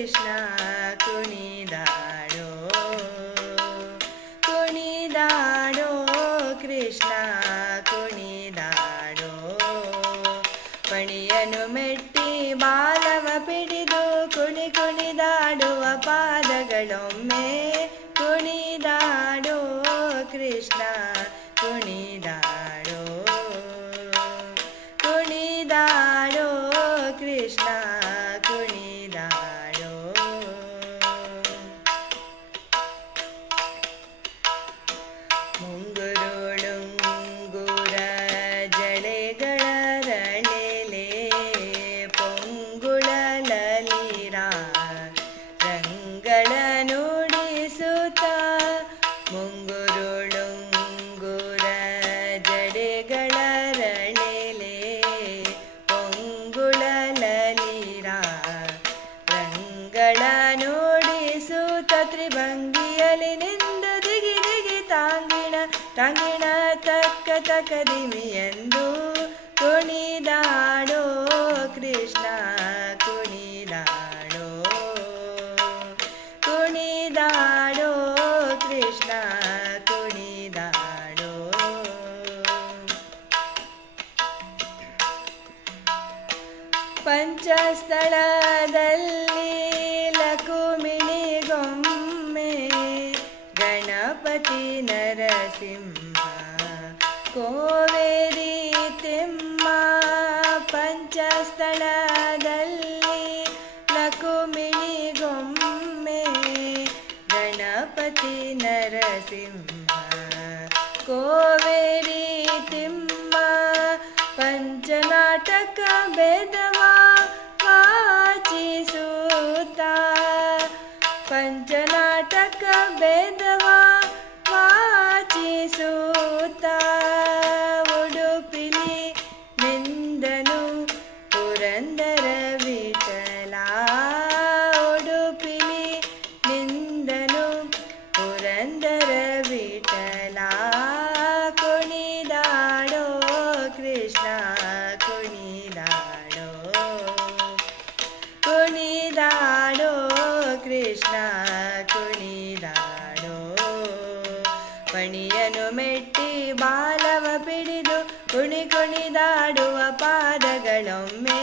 ಕೃಷ್ಣ ಕುಣಿದಾಡೋ ಕುಣಿದಾಡೋ ಕೃಷ್ಣ ಕುಣಿದಾಡೋ ಪಣಿಯನ್ನು ಮೆಟ್ಟಿ ಬಾಲವ ಪಿಡಿದು ಕುಣಿದಾಡುವ ಪಾದಗಳೊಮ್ಮೆ ಕುಣಿದಾಡೋ ಕೃಷ್ಣ ಕುಣಿದಾಡೋ ಕುಣಿದಾಡೋ ಕೃಷ್ಣ ಕುಣಿದಾಡೋ ಮುಂಗುರುಳುಂಗುರ ಜಳೆಗಳ ರಳೆಲೆ ಪೊಂಗುಳಲಲಿರ ರಂಗಳ ನುಡಿಸುತ್ತ ಮುಂಗುರುಳುಂಗುರ ಜಡೆಗಳ ರಳೆಲೆ ಪೊಂಗುಳಲಲಿರ ರಂಗಳ ನುಡಿಸುತ್ತ ತ್ರಿಭಂಗಿಯಲ್ಲಿ ನಿಂದು ದಿಗಿ ದಿಗಿ ತಾಂಗಿಣ ತಾಂಗಿಣ ತಕ್ಕ ತಕ್ಕ ದಿಮಿಯೆಂದು ಕುಣಿದಾಡೋ ಕೃಷ್ಣ ಕುಣಿದಾಡೋ ಕುಣಿದಾಡೋ ಕೃಷ್ಣ ಕುಣಿದಾಡೋ ಪಂಚಸ್ಥಳದಲ್ಲಿ ಲಕುಮಿಣಿಗೊಮ್ಮೆ ಗಣಪತಿ ನರಸಿಂಹ ಕೋವೇರಿ ತಿಮ್ಮ ಪಂಚಸ್ಥಳದಲ್ಲಿ ಲಕುಮಿಣಿಗೊಮ್ಮೆ ಗಣಪತಿ ನರಸಿಂಹ ಕೋವೇರಿ ತಿಮ್ಮ ಪಂಚನಾಟಕ ಭೇದವ ವಾಚಿಸುತ್ತ ಪಂಚನಾಟಕ ಭೇದವ ವಾಚಿಸುತ್ತ ಉಡುಪಿಲಿ ನಿಂದನು ಪುರಂದರ ವಿಠಲ ಉಡುಪಿಲಿ ನಿಂದನು ಪುರಂದರ ವಿಠಲ ಕುಣಿದಾಡೋ ಕೃಷ್ಣ ಕುಣಿದಾಡೋ ಕುಣಿದಾಡೋ ಕೃಷ್ಣ ಕುಣಿದಾಡೋ ಪಣಿಯನ್ನು ಮೆಟ್ಟಿ ಬಾಲವ ಪಿಡಿದು ಕುಣಿದಾಡುವ ಪಾದಗಳೊಮ್ಮೆ